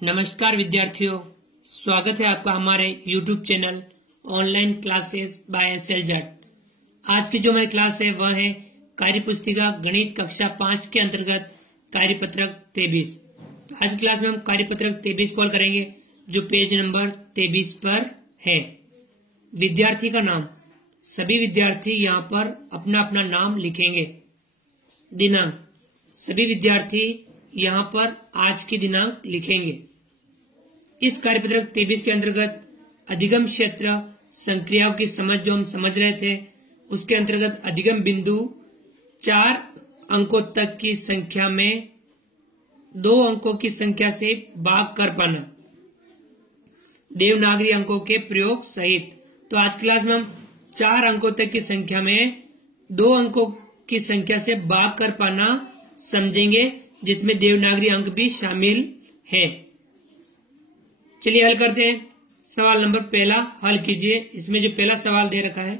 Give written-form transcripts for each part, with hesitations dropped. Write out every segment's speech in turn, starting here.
नमस्कार विद्यार्थियों, स्वागत है आपका हमारे YouTube channel online classes by SLZ. आज की जो हमारी क्लास है वह है कार्य पुस्तिका गणित कक्षा 5 के अंतर्गत कार्यपत्रक 23। तो आज की क्लास में हम कार्यपत्रक 23 कॉल करेंगे जो पेज नंबर 23 पर है। विद्यार्थी का नाम, सभी विद्यार्थी यहाँ पर अपना अपना नाम लिखेंगे। दिनांक, सभी विद्यार्थी यहाँ पर आज की दिनांक लिखेंगे। इस कार्यपत्रक 23 के अंतर्गत अधिगम क्षेत्र संक्रियाओं की समझ जो हम समझ रहे थे उसके अंतर्गत अधिगम बिंदु 4 अंकों तक की संख्या में 2 अंकों की संख्या से भाग कर पाना, देवनागरी अंकों के प्रयोग सहित। तो आज की क्लास में हम 4 अंकों तक की संख्या में 2 अंकों की संख्या से भाग कर पाना समझेंगे, जिसमें देवनागरी अंक भी शामिल है। चलिए हल करते हैं। सवाल नंबर पहला हल कीजिए। इसमें जो पहला सवाल दे रखा है,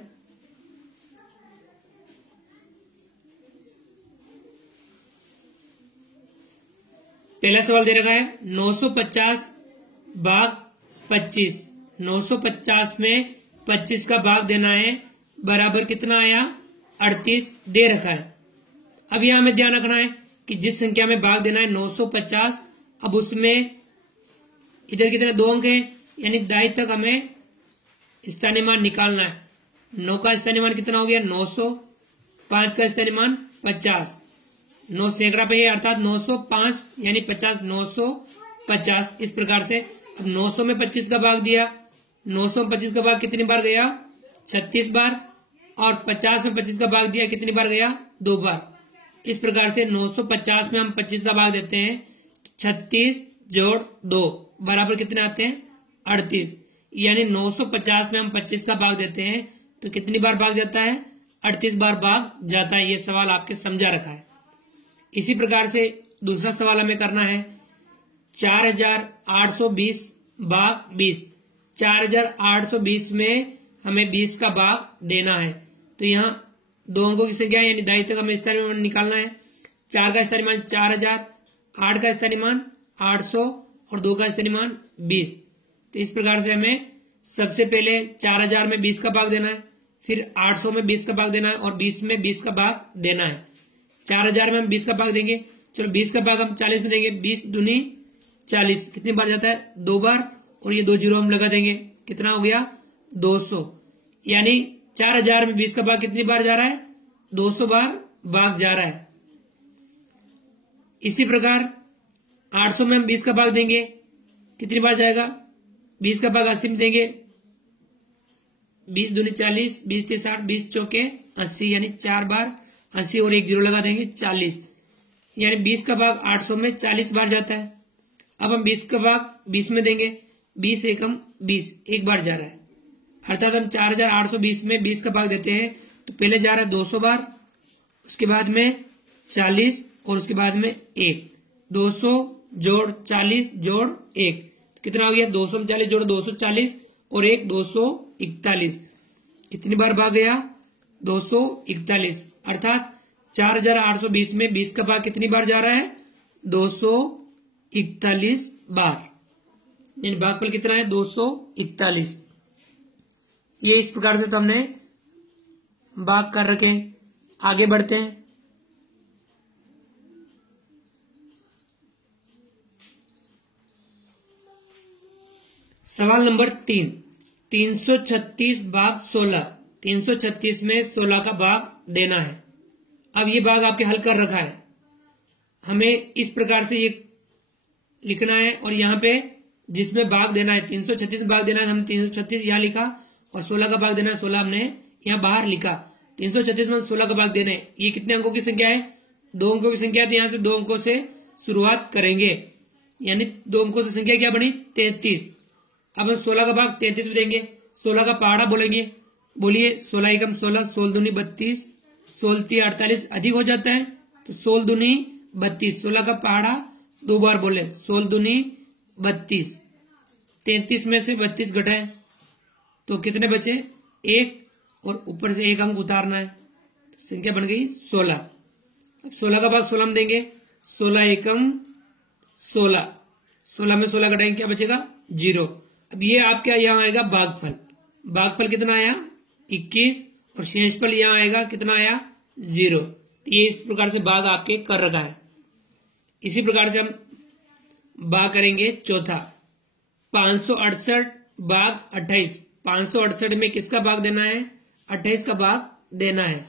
पहला सवाल दे रखा है 950 भाग 25। 950 में 25 का भाग देना है, बराबर कितना आया 38 दे रखा है। अब यहां हमें ध्यान रखना है कि जिस संख्या में भाग देना है 950, अब उसमें इधर कितने 2 अंक है, यानी दाई तक हमें स्थानीय मान निकालना है। 9 का स्थानीय मान कितना हो गया 900, 5 का स्थानीय मान 50, 9 सैकड़ा पे है अर्थात 905 यानी 50, 950। इस प्रकार से 900 में 25 का भाग दिया, 900 में 25 का भाग कितनी बार गया 36 बार, और 50 में 25 का भाग दिया कितनी बार गया 2 बार। इस प्रकार से 950 में हम 25 का भाग देते हैं, 36 जोड़ 2 बराबर कितने आते हैं 38, यानी 950 में हम 25 का भाग देते हैं तो कितनी बार भाग जाता है 38 बार भाग जाता है। ये सवाल आपके समझा रखा है। इसी प्रकार से दूसरा सवाल हमें करना है 4820 भाग 20। 4820 में हमें 20 का भाग देना है, तो यहाँ 2 अंकों की संख्या यानी दाई तक हमें स्थानीय मान निकालना है। 4 का स्थानीय मान 4000, 8 का स्थानीय मान 800 और 2 का स्थानीय मान 20। तो इस प्रकार से हमें सबसे पहले 4000 में 20 का भाग देना है, फिर 800 में 20 का भाग देना है और 20 में 20 का भाग देना है। 4000 में हम 20 का भाग देंगे, चलो 20 का भाग हम 40 में देंगे। 20 दूनी 40 कितनी बार जाता है 2 बार, और ये 2 जीरो हम लगा देंगे, कितना हो गया 200। यानी 4000 में 20 का भाग कितनी बार जा रहा है 200 बार भाग जा रहा है। इसी प्रकार 800 में हम 20 का भाग देंगे, कितनी बार जाएगा 20 का भाग 80 में देंगे, 20 दूनी 40, 20 तीस 60, 20 चौके 80, यानी 4 बार 80 और 1 जीरो लगा देंगे 40, यानी 20 का भाग 800 में 40 बार जाता है। अब हम 20 का भाग 20 में देंगे, 20 एकम 20 एक बार जा रहा है, अर्थात हम 4820 में 20 का भाग देते हैं तो पहले जा रहा है 200 बार, उसके बाद में 40 और उसके बाद में 1। 200 जोड़ 40 जोड़ 1 कितना हो गया 200 में 40 जोड़ 240 और 1 241। कितनी बार भाग गया 241, अर्थात 4820 में 20 का भाग कितनी बार जा रहा है 241 बार, यानी भागफल कितना है 241। ये इस प्रकार से तो हमने भाग कर रखे। आगे बढ़ते हैं। सवाल नंबर 3, 336 भाग 16। 336 में 16 का भाग देना है। अब ये भाग आपके हल कर रखा है, हमें इस प्रकार से ये लिखना है, और यहाँ पे जिसमें भाग देना है 336 भाग देना है, हम 336 यहाँ लिखा, और 16 का भाग देना है 16 हमने यहाँ बाहर लिखा। 336 में 16 का भाग देना है। ये कितने अंकों की संख्या है 2 अंकों की संख्या, तो यहाँ से 2 अंकों से शुरुआत करेंगे, यानी 2 अंकों से संख्या क्या बनी 33। अब हम 16 का भाग 33 में देंगे, 16 का पहाड़ा बोलेंगे, बोलिए 16 एकम 16, 16 दूनी 32, 16 तीन 48 अधिक हो जाता है तो 16 दूनी 32। 16 का पहाड़ा 2 बार बोले, 16 दूनी 32, 33 में से 32 घटाए तो कितने बचे 1, और ऊपर से 1 अंक उतारना है, तो संख्या बन गई 16। अब 16 का भाग 16 में देंगे, 16 एकम 16, 16 में 16 घटाएंगे क्या बचेगा 0। अब ये आपका यहाँ आएगा भागफल। भागफल कितना आया 21 और शेषफल यहाँ आएगा कितना आया 0। ये इस प्रकार से भाग आपके कर रखा है। इसी प्रकार से हम भाग करेंगे चौथा 568 भाग 28। 568 में किसका भाग देना है 28 का भाग देना है।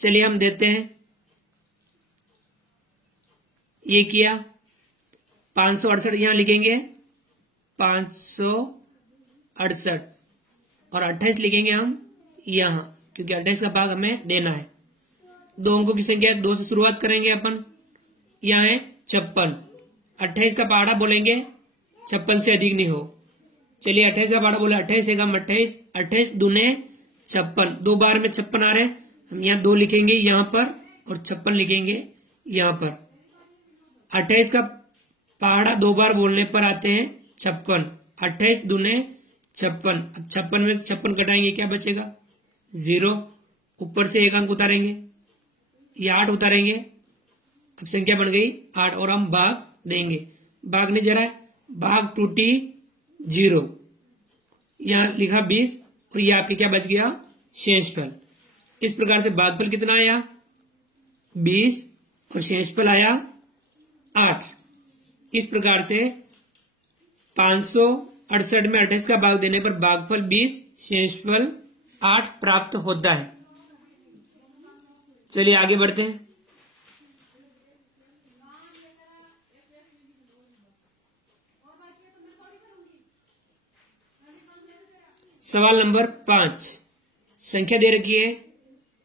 चलिए हम देते हैं। ये किया 568 यहां लिखेंगे 568 और 28 लिखेंगे हम यहां क्योंकि 28 का भाग हमें देना है। दो अंकों की संख्या 2 से शुरुआत करेंगे अपन। यहां है 56। 28 का पहाड़ा बोलेंगे 56 से अधिक नहीं हो। चलिए 28 का पहाड़ा बोले 28 एकम 28, 28 दूने 56। 2 बार में 56 आ रहे हैं। हम यहाँ 2 लिखेंगे यहां पर और 56 लिखेंगे यहां पर। 28 का पहाड़ा 2 बार बोलने पर आते हैं 56। 28 दूने 56। अब 56 में 56 घटाएंगे क्या बचेगा 0। ऊपर से एक अंक उतारेंगे ये 8 उतारेंगे। अब संख्या बन गई 8 और हम भाग देंगे। भाग नहीं जरा है भाग टूटी 0। यहां लिखा 20 और ये आपके क्या बच गया शेषफल। इस प्रकार से भागफल कितना आया 20 और शेषफल आया 8। इस प्रकार से 568 में 28 का भाग देने पर भागफल 20 शेषफल 8 प्राप्त होता है। चलिए आगे बढ़ते हैं। सवाल नंबर 5 संख्या दे रखी है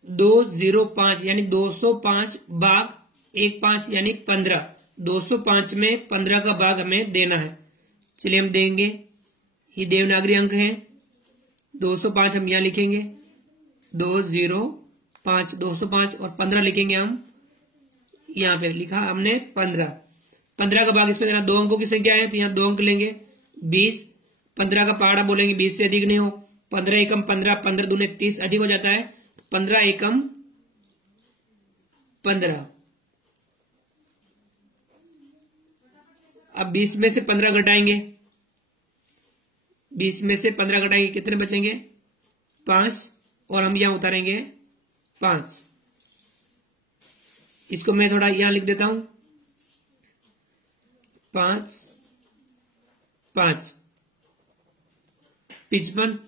205 यानी 205 भाग 15 यानी 15। 205 में 15 का भाग हमें देना है। चलिए हम देंगे। ये देवनागरी अंक है 205 हम यहां लिखेंगे 205 205 और 15 लिखेंगे हम यहां पे लिखा हमने 15। 15 का भाग इसमें देना। 2 अंकों की संख्या है तो यहाँ 2 अंक लेंगे 20। 15 का पहाड़ा बोलेंगे 20 से अधिक नहीं हो। 15 एकम 15, 15 दूने 30 अधिक हो जाता है। 15 एकम 15। अब 20 में से 15 घटाएंगे। 20 में से 15 घटाएंगे कितने बचेंगे 5 और हम यहां उतारेंगे 5। इसको मैं थोड़ा यहां लिख देता हूं 5 5 55।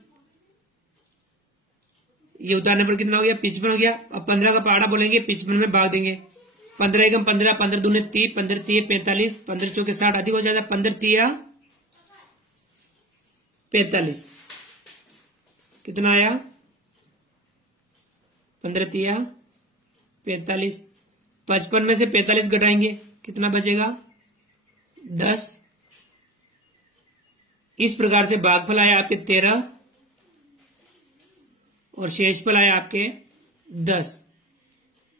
ये उतारने पर कितना हो गया 55 हो गया। अब 15 का पहाड़ा बोलेंगे 55 में भाग देंगे। 15 एकम 15, 15 दूने 30, 15 30 45, 15 चौके 60 अधिक हो जाता है। 15 30 45 कितना आया 15 30 45। 55 में से 45 घटाएंगे कितना बचेगा 10। इस प्रकार से भागफल आया आपके 13 और शेषफल आया आपके 10।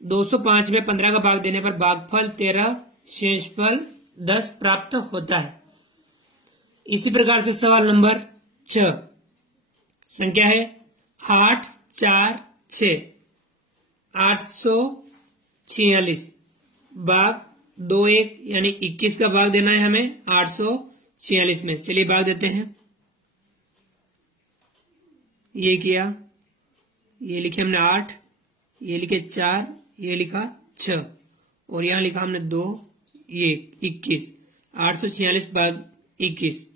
205 में 15 का भाग देने पर भागफल 13 शेषफल 10 प्राप्त होता है। इसी प्रकार से सवाल नंबर 6 संख्या है 8 4 6 846 भाग 21 यानी 21 का भाग देना है हमें 846 में। चलिए भाग देते हैं। ये किया ये लिखे हमने 8, ये लिखे 4, ये लिखा 6 और यहां लिखा हमने 2, ये 21। 846 भाग 21।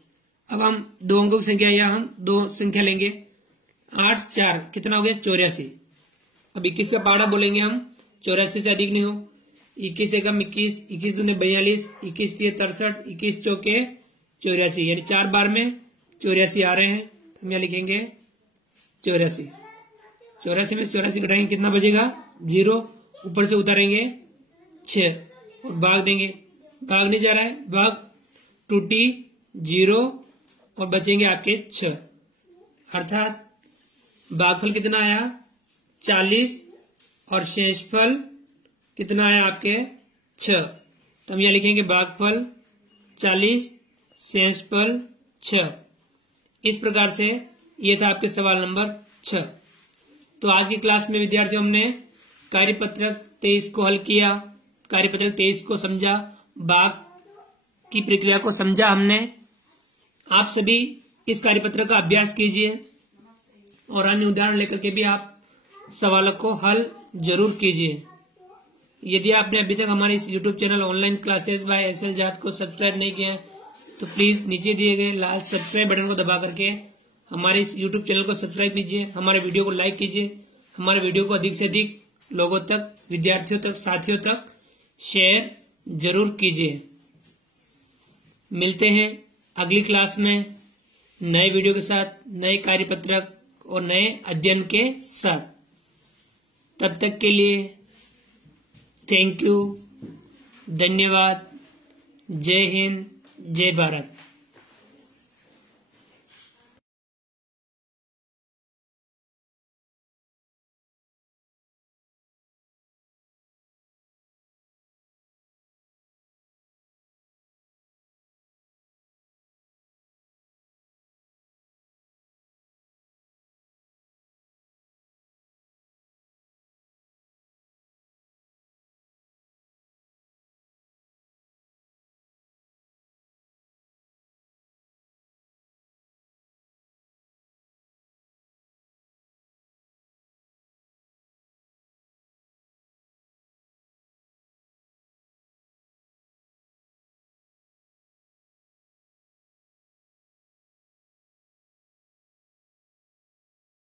अब हम 2 अंकों की संख्या या हम 2 संख्या लेंगे 8 4 कितना हो गया 84। अब 21 का पहाड़ा बोलेंगे हम 84 से अधिक नहीं हो। 21 एकम 21, 21 दूने 42, 21 तीय 63, 21 चौके 84 यानी 4 बार में 84 आ रहे हैं। हम यहाँ लिखेंगे 84। 84 में 84 घटाएंगे कितना बचेगा 0। ऊपर से उतारेंगे 6 और भाग देंगे। भाग नहीं जा रहा है भाग टूटी 0 और बचेंगे आपके 6। अर्थात भागफल कितना आया 40 और शेषफल कितना आया आपके 6। तो हम यहां लिखेंगे भागफल 40 शेषफल 6। इस प्रकार से ये था आपके सवाल नंबर 6। तो आज की क्लास में विद्यार्थियों हमने कार्यपत्रक 23 को हल किया, कार्यपत्रक 23 को समझा, भाग की प्रक्रिया को समझा हमने। आप सभी इस कार्यपत्र का अभ्यास कीजिए और अन्य उदाहरण लेकर के भी आप सवालों को हल जरूर कीजिए। यदि आपने अभी तक हमारे इस YouTube channel online classes by SL Jat को सब्सक्राइब नहीं किया है तो प्लीज नीचे दिए गए लाल सब्सक्राइब बटन को दबा करके हमारे इस YouTube चैनल को सब्सक्राइब कीजिए, हमारे वीडियो को लाइक कीजिए, हमारे वीडियो को अधिक से अधिक लोगों तक, विद्यार्थियों तक, साथियों तक शेयर जरूर कीजिए। मिलते हैं अगली क्लास में नए वीडियो के साथ, नए कार्यपत्रक और नए अध्ययन के साथ। तब तक के लिए थैंक यू, धन्यवाद, जय हिंद, जय भारत।